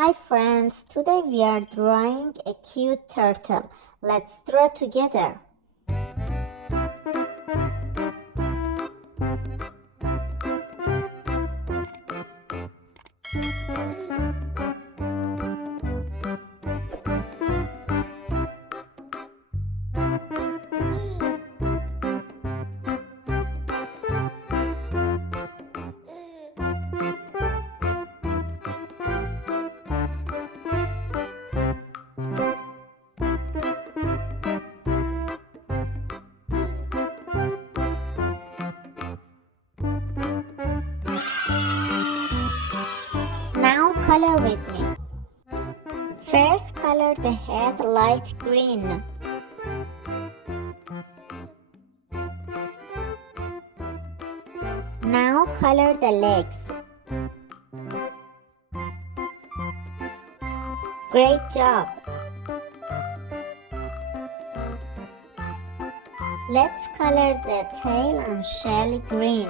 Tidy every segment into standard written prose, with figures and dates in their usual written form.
Hi friends, today we are drawing a cute turtle. Let's draw together. Now color with me. First color the head light green. Now color the legs. Great job! Let's color the tail and shell green.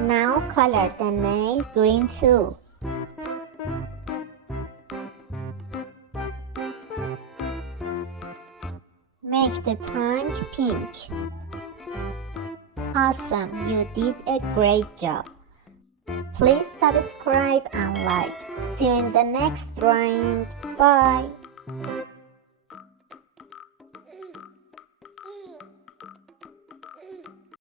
Now color the nail green too. Make the tongue pink. Awesome, you did a great job. Please subscribe and like. See you in the next drawing. Bye.